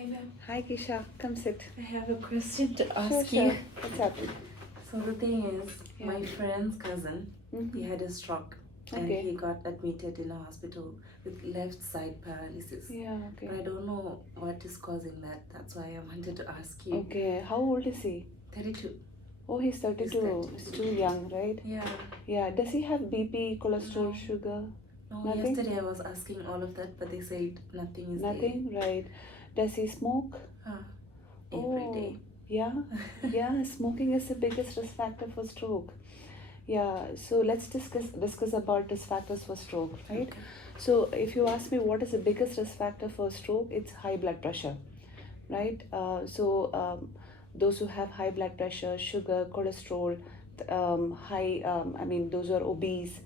Hi, ma'am. Hi Kisha, come sit. I have a question to Sure, ask sure. you. What's up? So the thing is, Yeah. my friend's cousin, he Mm-hmm. had a stroke and Okay. he got admitted in a hospital with left side paralysis. Yeah, okay. But I don't know what is causing that. That's why I wanted to ask you. Okay, how old is he? 32. Oh, he's 32. He's too young, right? Yeah. Yeah, does he have BP, cholesterol, No. sugar? No, Nothing? yesterday I was asking all of that, but they said nothing is Nothing, right. Does he smoke? there. Every day. Yeah, yeah, smoking is the biggest risk factor for stroke. Yeah, so let's discuss about risk factors for stroke, right? Okay. So if you ask me what is the biggest risk factor for stroke, it's high blood pressure, right? Those who have high blood pressure, sugar, cholesterol, those who are obese,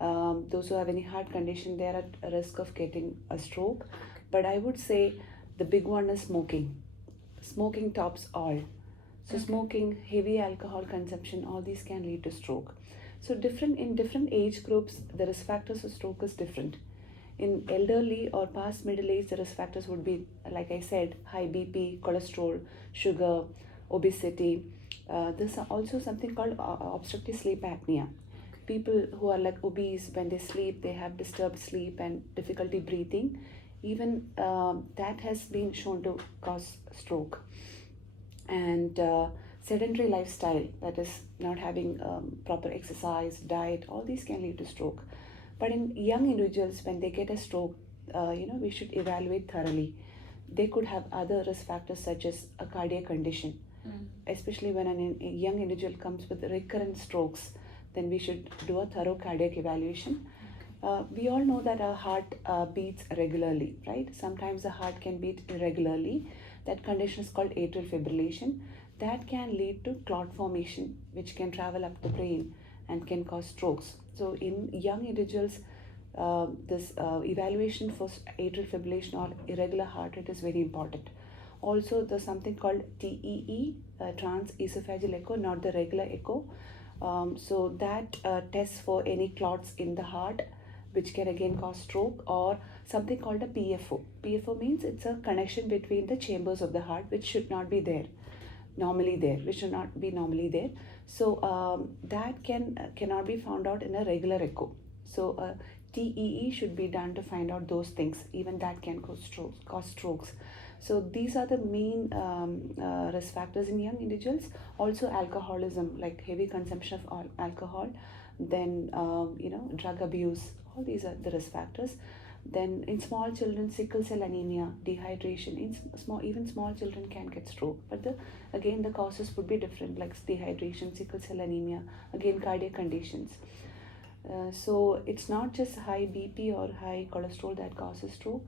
those who have any heart condition, they are at a risk of getting a stroke. But I would say the big one is smoking. Smoking tops all. So Okay. smoking, heavy alcohol consumption, all these can lead to stroke. So different age groups, the risk factors of stroke is different. In elderly or past middle age, the risk factors would be, like I said, high BP, cholesterol, sugar, obesity. There's also something called obstructive sleep apnea. People who are like obese, when they sleep, they have disturbed sleep and difficulty breathing. Even that has been shown to cause stroke. And sedentary lifestyle, that is not having proper exercise, diet, all these can lead to stroke. But in young individuals, when they get a stroke, we should evaluate thoroughly. They could have other risk factors such as a cardiac condition. Especially when a young individual comes with recurrent strokes, then we should do a thorough cardiac evaluation. We all know that our heart beats regularly, right? Sometimes the heart can beat irregularly. That condition is called atrial fibrillation. That can lead to clot formation, which can travel up the brain and can cause strokes. So, in young individuals, this evaluation for atrial fibrillation or irregular heart rate is very important. Also, there's something called TEE, trans-esophageal echo, not the regular echo. So that tests for any clots in the heart, which can again cause stroke, or something called a PFO. PFO means it's a connection between the chambers of the heart, which should not be there normally there, which should not be normally there. So that cannot be found out in a regular echo. So TEE should be done to find out those things. Even that can cause strokes. So these are the main risk factors in young individuals. Also alcoholism, like heavy consumption of alcohol, then drug abuse. All these are the risk factors. Then in small children, sickle cell anemia, dehydration. Even small children can get stroke, but again the causes would be different, like dehydration, sickle cell anemia, again cardiac conditions. So it's not just high BP or high cholesterol that causes stroke.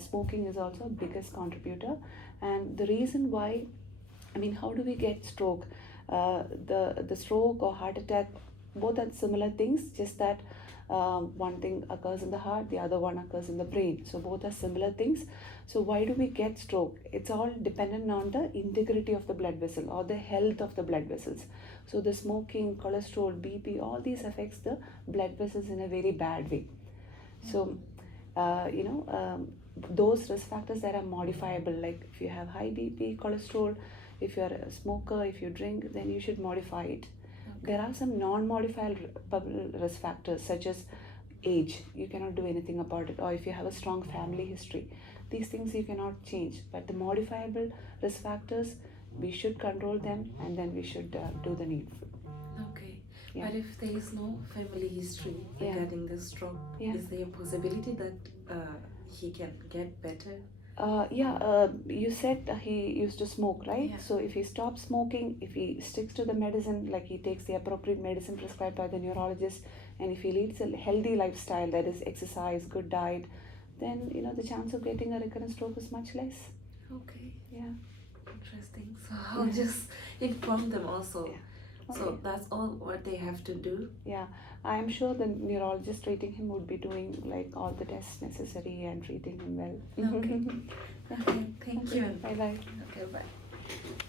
Smoking is also a biggest contributor, and the reason why, how do we get stroke? The stroke or heart attack, both are similar things, just that one thing occurs in the heart, the other one occurs in the brain. So both are similar things. So why do we get stroke? It's all dependent on the integrity of the blood vessel or the health of the blood vessels. So the smoking, cholesterol, BP, all these affects the blood vessels in a very bad way. So those risk factors that are modifiable, like if you have high BP, cholesterol, if you're a smoker, if you drink, then you should modify it. There are some non-modifiable risk factors such as age. You cannot do anything about it. Or if you have a strong family history, these things you cannot change. But the modifiable risk factors, we should control them, and then we should do the needful. Okay. Yeah. But if there is no family history Yeah. regarding this stroke, Yeah. is there a possibility that he can get better? You said he used to smoke, right? Yeah. So if he stops smoking, if he sticks to the medicine, like he takes the appropriate medicine prescribed by the neurologist, and if he leads a healthy lifestyle, that is exercise, good diet, then the chance of getting a recurrent stroke is much less. Okay. Yeah. Interesting. So I'll just inform them also. Yeah. Okay. So that's all what they have to do. Yeah, I'm sure the neurologist treating him would be doing like all the tests necessary and treating him well. Okay. Okay. Thank you. Bye bye. Okay. Bye.